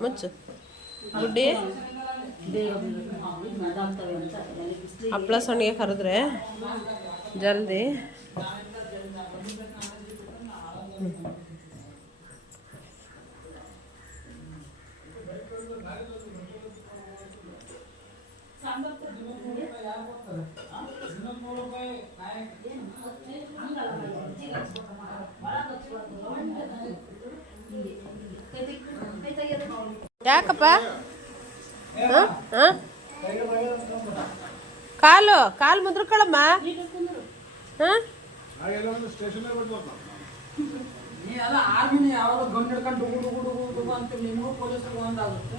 ಮುಚ್ಚು. ಗುಡ್ಡಿ ಹಪ್ಪಳ ಸೊಣ್ಣಿಗೆ ಕರೆದ್ರೆ ಜಲ್ದಿ. ಯಾಕಪ್ಪ? ಕಾಲು ಕಾಲು ಮುದ್ರಕೊಳಮ್ಮ ಹ? ಒಂದಾಗುತ್ತೆ.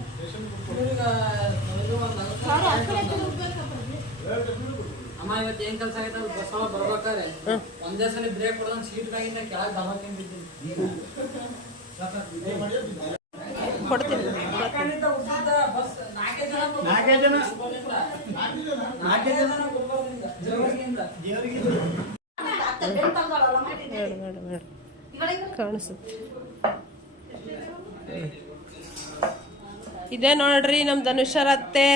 ಅಮ್ಮ ಇವತ್ತು ಏನ್ ಕೆಲಸ ಆಗೈತೆ ಅದು ಬಸ್ ಒಳಗೆ ಬರ್ಬೇಕಾರೆ ಒಂದೇ ಸಲ ಬ್ರೇಕ್ ಸೀಟ್ ಕೆಳಗೆ ಕೊಡ್ತೀನಿ. ಕಾಣಿಸುತ್ತೆ. ಇದೇ ನೋಡ್ರಿ ನಮ್ ಧನುಷರ ಅತ್ತೆ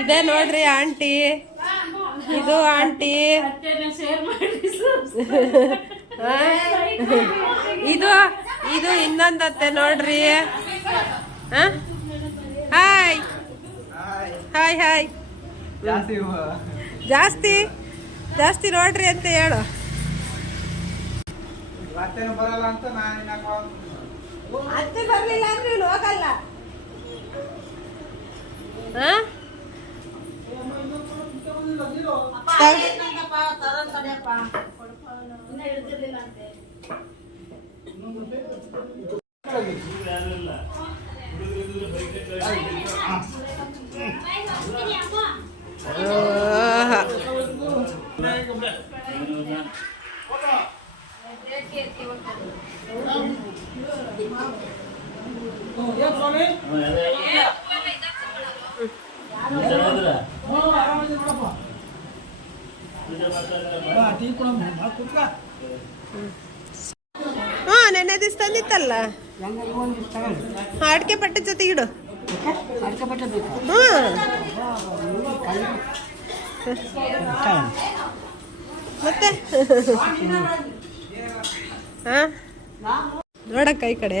ಇದೇ ನೋಡ್ರಿ ಆಂಟಿ. ಇದು ಆಂಟಿ? ಇದು ಇದು ಇನ್ನೊಂದತ್ತೆ ನೋಡ್ರಿ. ಆ? ಹಾಯ್ ಹಾಯ್ ಹಾಯ್ ಜಾಸ್ತಿ ಜಾಸ್ತಿ? ನೋಡ್ರಿ ಅಂತ ಹೇಳು. ಬರಲ್ಲ ಅಂತ ನಾನು ಅತ್ತೆ ಬರ್ಲಿಲ್ಲ ಅಂದ್ರೆ ಹೋಗಲ್ಲ? ಹಾ ನೆನ್ನೆ ದಿವಸ ತಂದಿತ್ತಲ್ಲ? ಅಡಿಕೆ ಪಟ್ಟೆ ಜೊತೆ ಇಡು. ಮತ್ತೆ? ಹಾ. ನೋಡಕ್ಕ ಈ ಕಡೆ.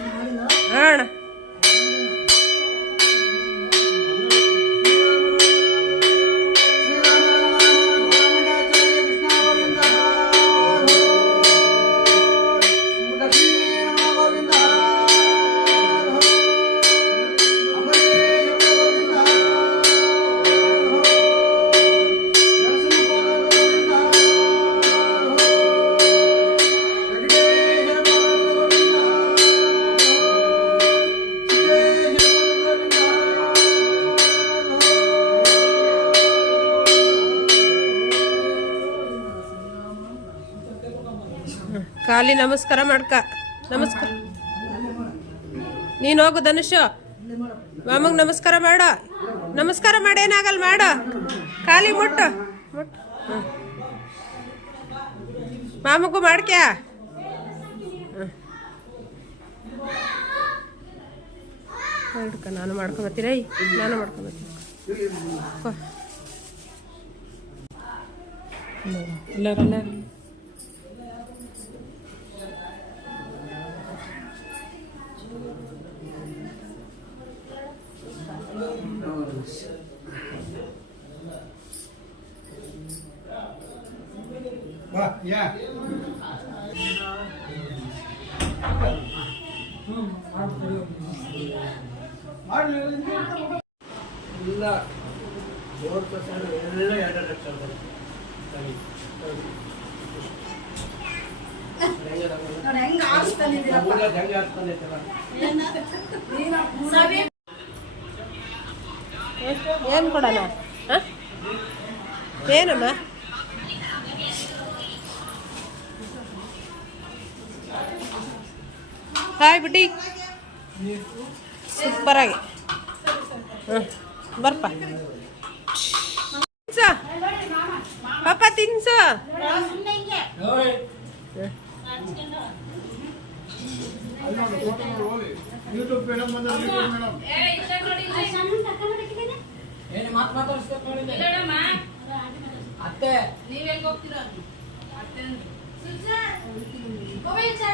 ಖಾಲಿ ನಮಸ್ಕಾರ ಮಾಡ್ಕ. ನಮಸ್ಕಾರ. ನೀನು ಹೋಗು ಧನುಷ್. ಮಾಮಗ್ ನಮಸ್ಕಾರ ಮಾಡ. ನಮಸ್ಕಾರ ಮಾಡೇನಾಗಲ್ಲ ಮಾಡ. ಖಾಲಿ ಮುಟ್ಟು. ಮುಟ್ಟು. ಮಾಮಗೂ ಮಾಡ್ಕ್ಯಾ. ಹಿಡ್ಕ ನಾನು ಮಾಡ್ಕೊಂಬತ್ತೀರೈ ನಾನು ಮಾಡ್ಕೊಂಬತ್ತೀನಿ. ಎಲ್ಲರಲ್ಲ ಇಲ್ಲ ಮೂವತ್ತು ಪರ್ಸೆಂಟ್ ಎಲ್ಲ ಎರಡು ಲಕ್ಷ ಹೆಂಗ. ಹೆಂಗೆ ಆಗ್ತದೈತಲ್ಲ ಏನು ಕೊಡೋಣ? ಹಾಂ? ಏನಮ್ಮ? ಹಾಯ್ ಬಿಡಿ ಸೂಪರಾಗಿ ಹಾಂ ಬರ್ಪ. ತಿನ್ಸು. ಪಾಪ ತಿನ್ಸು. ಓಯ್ ಯೂಟ್ಯೂಬ್ ಮೇಡಮ್ ಬಂದ ಯೂಟ್ಯೂಬ್ ಮೇಡಮ್ ಏನು ಮಾತು ಮಾತಾಡಿಸ್ಬೇಕು ನೋಡಿದ್ದೆ ಅತ್ತೆ. ಎಲ್ಲಿ ಹೋಗ್ತೀರಾ ಎಷ್ಟು